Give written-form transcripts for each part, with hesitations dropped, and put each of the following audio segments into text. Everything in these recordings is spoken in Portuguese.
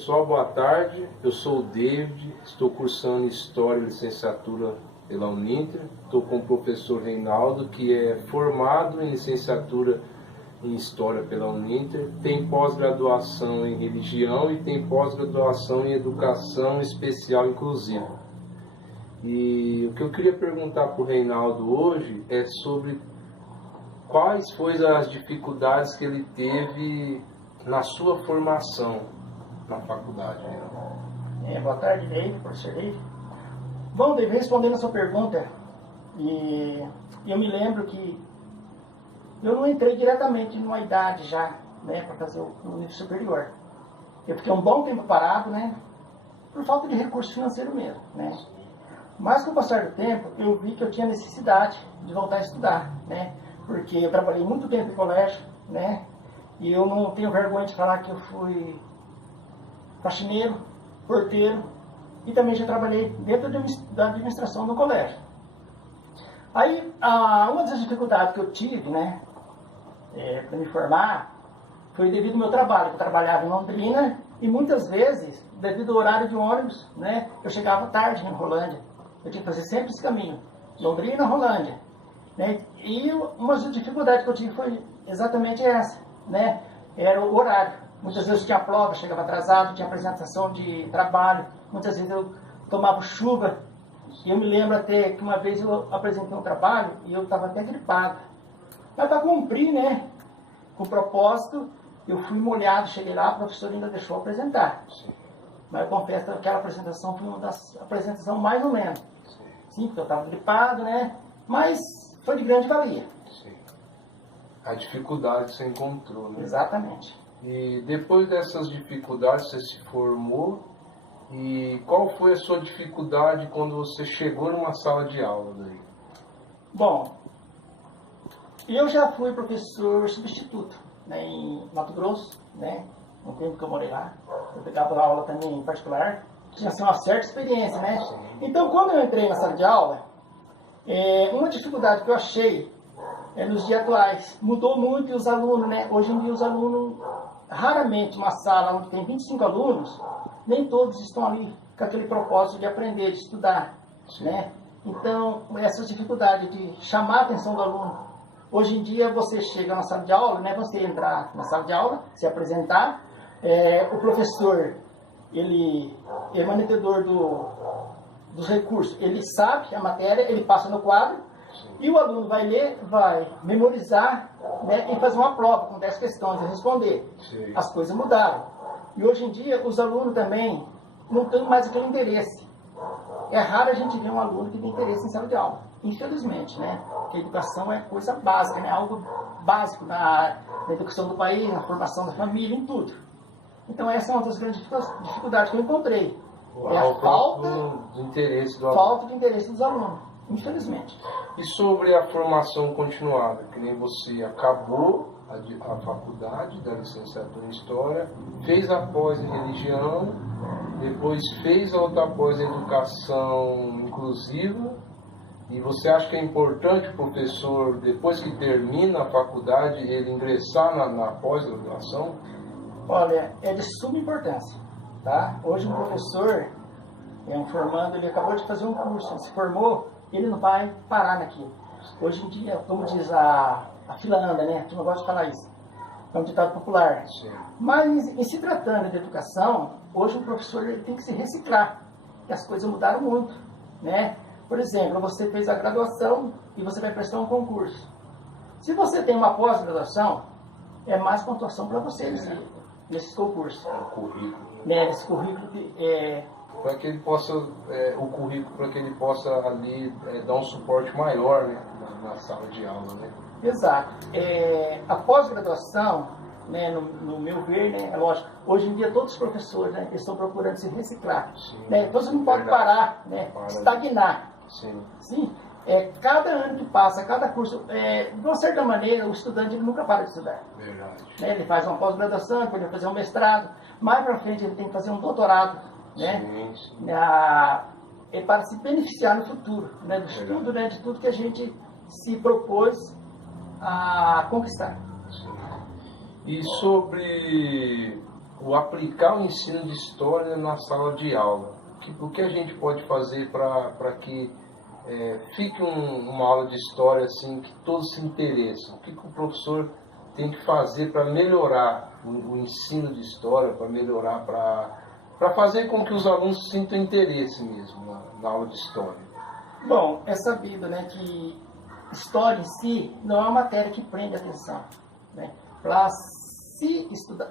Pessoal, boa tarde. Eu sou o David, estou cursando História e Licenciatura pela Uninter. Estou com o professor Reinaldo, que é formado em Licenciatura em História pela Uninter, tem pós-graduação em Religião e tem pós-graduação em Educação Especial Inclusiva. E o que eu queria perguntar para o Reinaldo hoje é sobre quais foram as dificuldades que ele teve na sua formação na faculdade. Boa tarde, David, professor David. Bom, David, respondendo a sua pergunta, e eu me lembro que eu não entrei diretamente numa idade já, né, para fazer o nível superior. Eu fiquei um bom tempo parado, né, por falta de recurso financeiro mesmo, né. Mas com o passar do tempo, eu vi que eu tinha necessidade de voltar a estudar, né, porque eu trabalhei muito tempo em colégio, né, e eu não tenho vergonha de falar que eu fui faxineiro, porteiro, e também já trabalhei dentro da administração do colégio. Aí, uma das dificuldades que eu tive, né, para me formar, foi devido ao meu trabalho. Eu trabalhava em Londrina e muitas vezes, devido ao horário de ônibus, né, eu chegava tarde em Rolândia. Eu tinha que fazer sempre esse caminho, Londrina, Rolândia. Né, e uma das dificuldades que eu tive foi exatamente essa, né, era o horário. Muitas vezes tinha prova, chegava atrasado, tinha apresentação de trabalho, muitas vezes eu tomava chuva. E eu me lembro até que uma vez eu apresentei um trabalho e eu estava até gripado. Mas para cumprir, né, com o propósito, eu fui molhado, cheguei lá, a professora ainda deixou apresentar. Sim. Mas eu confesso que aquela apresentação foi uma das apresentações mais ou menos. Sim, porque eu estava gripado, né, mas foi de grande valia. Sim. A dificuldade você encontrou, né? Exatamente. E depois dessas dificuldades você se formou, e qual foi a sua dificuldade quando você chegou numa sala de aula daí? Bom, eu já fui professor substituto, né, em Mato Grosso, né, no tempo que eu morei lá. Eu pegava aula também em particular, tinha assim, uma certa experiência, né? Sim. Então, quando eu entrei na sala de aula, uma dificuldade que eu achei nos dias atuais, mudou muito os alunos, né? Hoje em dia os alunos, raramente uma sala onde tem 25 alunos, nem todos estão ali com aquele propósito de aprender, de estudar, né? Então, essa dificuldade de chamar a atenção do aluno. Hoje em dia você chega na sala de aula, né? Você entrar na sala de aula, se apresentar, o professor, ele é mantenedor dos recursos, ele sabe a matéria, ele passa no quadro, e o aluno vai ler, vai memorizar, né, e fazer uma prova com 10 questões e responder. Sim. As coisas mudaram. E hoje em dia, os alunos também não têm mais aquele interesse. É raro a gente ver um aluno que tem interesse em sala de aula. Infelizmente, né? Porque a educação é coisa básica, né? Algo básico na educação do país, na formação da família, em tudo. Então, essa é uma das grandes dificuldades que eu encontrei. É a falta de interesse dos alunos. Infelizmente. E sobre a formação continuada, que nem você acabou a faculdade da licenciatura em História, fez a pós em Religião, depois fez a outra pós em Educação Inclusiva, e você acha que é importante o professor, depois que termina a faculdade, ele ingressar na pós-graduação? Olha, é de suma importância, tá? Hoje um professor, um formando, ele acabou de fazer um curso, se formou, ele não vai parar naquilo. Hoje em dia, como diz a fila anda, né? Tu não gosta de falar isso. É um ditado popular. Sim. Mas, em se tratando de educação, hoje o professor ele tem que se reciclar. E as coisas mudaram muito, né? Por exemplo, você fez a graduação e você vai prestar um concurso. Se você tem uma pós-graduação, é mais pontuação para você nesses concursos. É o currículo. Né? Esse currículo para que ele possa, o currículo, para que ele possa ali dar um suporte maior, né, na sala de aula, né? Exato. A pós-graduação, né, no meu ver, né, é lógico, hoje em dia todos os professores, né, estão procurando se reciclar. Sim, né? Então você não pode parar, né, estagnar. Sim. Sim. Cada ano que passa, cada curso, de uma certa maneira, o estudante ele nunca para de estudar. Verdade. Né? Ele faz uma pós-graduação, depois ele vai fazer um mestrado, mais para frente ele tem que fazer um doutorado. Né? Sim, sim. Para se beneficiar no futuro, né? Do estudo, né? De tudo que a gente se propôs a conquistar. Sim. E sobre o aplicar o ensino de história na sala de aula. O que a gente pode fazer para que fique uma aula de história assim, que todos se interessem? O que o professor tem que fazer para melhorar o ensino de história, para melhorar, para fazer com que os alunos sintam interesse mesmo na aula de história? Bom, é sabido, né, que história em si não é uma matéria que prende a atenção, né? Para se estudar,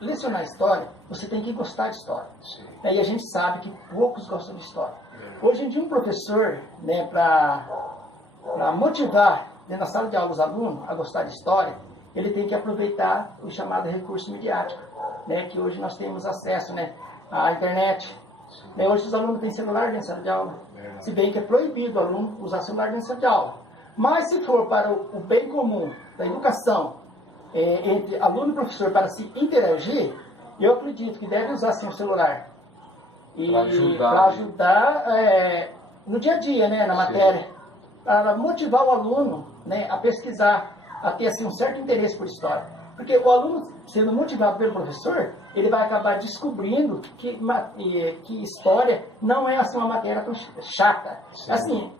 lecionar história, você tem que gostar de história. Sim. E a gente sabe que poucos gostam de história. Hoje em dia, um professor, né, para motivar dentro da sala de aula os alunos a gostar de história, ele tem que aproveitar o chamado recurso midiático, né, que hoje nós temos acesso, né, à internet. Né, hoje os alunos têm celular dentro da sala de aula, se bem que é proibido o aluno usar celular dentro da sala de aula. Mas se for para o bem comum da educação, entre aluno e professor, para se interagir, eu acredito que deve usar sim o celular. Para ajudar no dia a dia, né, na matéria, para motivar o aluno, né, a pesquisar, a ter assim, um certo interesse por história. Porque o aluno, sendo motivado pelo professor, ele vai acabar descobrindo que história não é assim, uma matéria tão chata. Sim. Assim,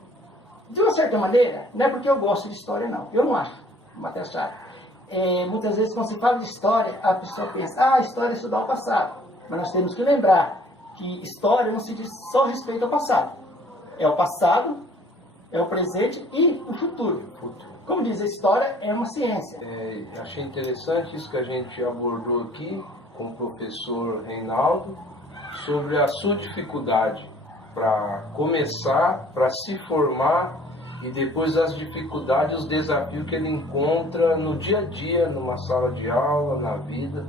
de uma certa maneira, não é porque eu gosto de história, não. Eu não acho uma matéria chata. Muitas vezes, quando se fala de história, a pessoa pensa, história é estudar o passado. Mas nós temos que lembrar que história não se diz só respeito ao passado. É o passado, é o presente e o futuro. Como diz a história, é uma ciência. Achei interessante isso que a gente abordou aqui com o professor Reinaldo, sobre a sua dificuldade para começar, para se formar, e depois as dificuldades, os desafios que ele encontra no dia a dia, numa sala de aula, na vida.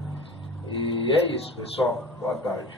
E é isso, pessoal. Boa tarde.